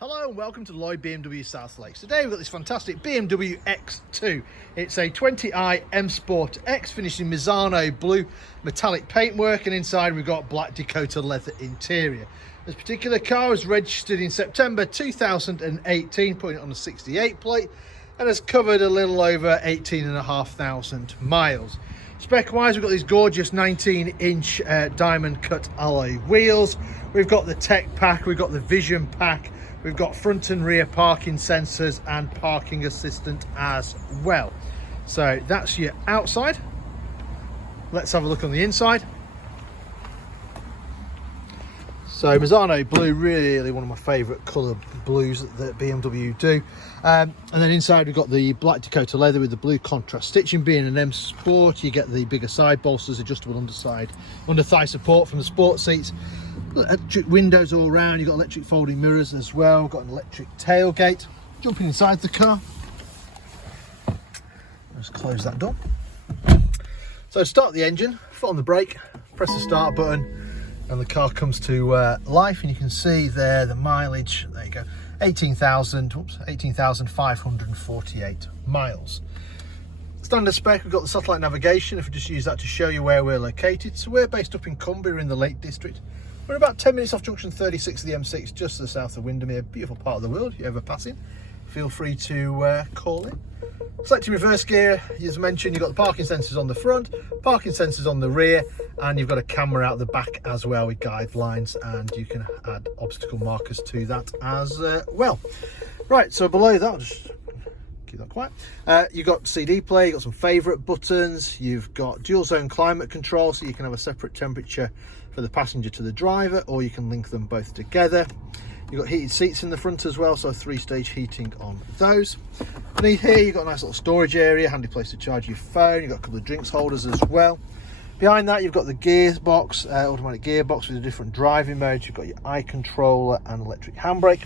Hello and welcome to Lloyd BMW South Lakes. Today we've got this fantastic BMW X2. It's a 20i M Sport X finished in Misano Blue Metallic paintwork, and inside we've got Black Dakota leather interior. This particular car was registered in September 2018, putting it on a 68 plate, and has covered a little over 18,500 miles. Spec wise, we've got these gorgeous 19-inch diamond cut alloy wheels. We've got the tech pack, we've got the vision pack, we've got front and rear parking sensors and parking assistant as well. So that's your outside. Let's have a look on the inside. So Misano Blue, really one of my favourite colour blues that BMW do. And then inside we've got the Black Dakota leather with the blue contrast stitching. Being an M Sport, you get the bigger side bolsters, adjustable under thigh support from the sport seats. Electric windows all around, you've got electric folding mirrors as well, got an electric tailgate. Jumping inside the car, let's close that door. So start the engine, foot on the brake, press the start button, and the car comes to life, and you can see there the mileage, there you go, 18,548 miles. Standard spec, we've got the satellite navigation, if we just use that to show you where we're located. So we're based up in Cumbria in the Lake District. We're about 10 minutes off junction 36 of the M6, just to the south of Windermere. Beautiful part of the world. If you're ever passing, feel free to call in. Selecting reverse gear, as mentioned, you've got the parking sensors on the front, parking sensors on the rear, and you've got a camera out the back as well with guidelines, and you can add obstacle markers to that as well. Right, so below that, I'll just keep that quiet. You've got CD play, you've got some favourite buttons, you've got dual zone climate control, so you can have a separate temperature for the passenger to the driver, or you can link them both together. You've got heated seats in the front as well, so 3-stage heating on those. Beneath here you've got a nice little storage area, handy place to charge your phone. You've got a couple of drinks holders as well. Behind that you've got the gearbox, automatic gearbox with the different driving modes. You've got your eye controller and electric handbrake.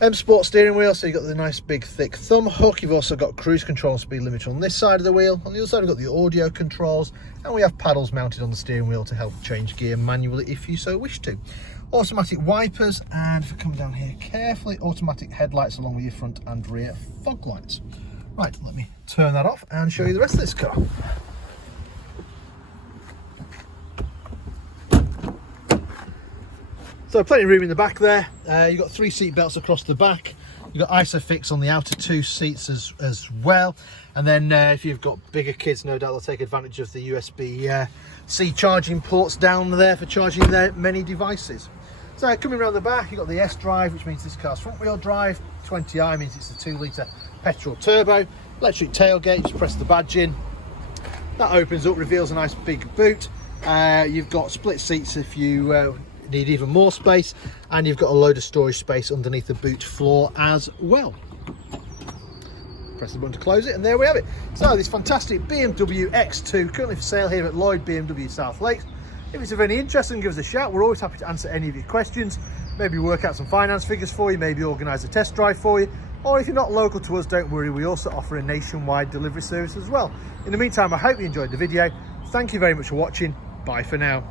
M Sport steering wheel, so you've got the nice big thick thumb hook. You've also got cruise control and speed limiter on this side of the wheel. On the other side we've got the audio controls, and we have paddles mounted on the steering wheel to help change gear manually if you so wish to. Automatic wipers, and if we come down here carefully, automatic headlights along with your front and rear fog lights. Right, let me turn that off and show you the rest of this car. So plenty of room in the back there. You've got 3 seat belts across the back. You've got ISOFIX on the outer 2 seats as well. And then if you've got bigger kids, no doubt they'll take advantage of the USB-C charging ports down there for charging their many devices. So coming around the back, you've got the sDrive, which means this car's front wheel drive. 20i means it's a 2-litre petrol turbo. Electric tailgate, just press the badge in. That opens up, reveals a nice big boot. You've got split seats if you need even more space, and you've got a load of storage space underneath the boot floor as well. Press the button to close it, and there we have it. So this fantastic BMW X2 currently for sale here at Lloyd BMW South Lakes. If it's of any interest, then give us a shout. We're always happy to answer any of your questions, maybe work out some finance figures for you, maybe organise a test drive for you, or if you're not local to us, don't worry, we also offer a nationwide delivery service as well. In the meantime, I hope you enjoyed the video. Thank you very much for watching. Bye for now.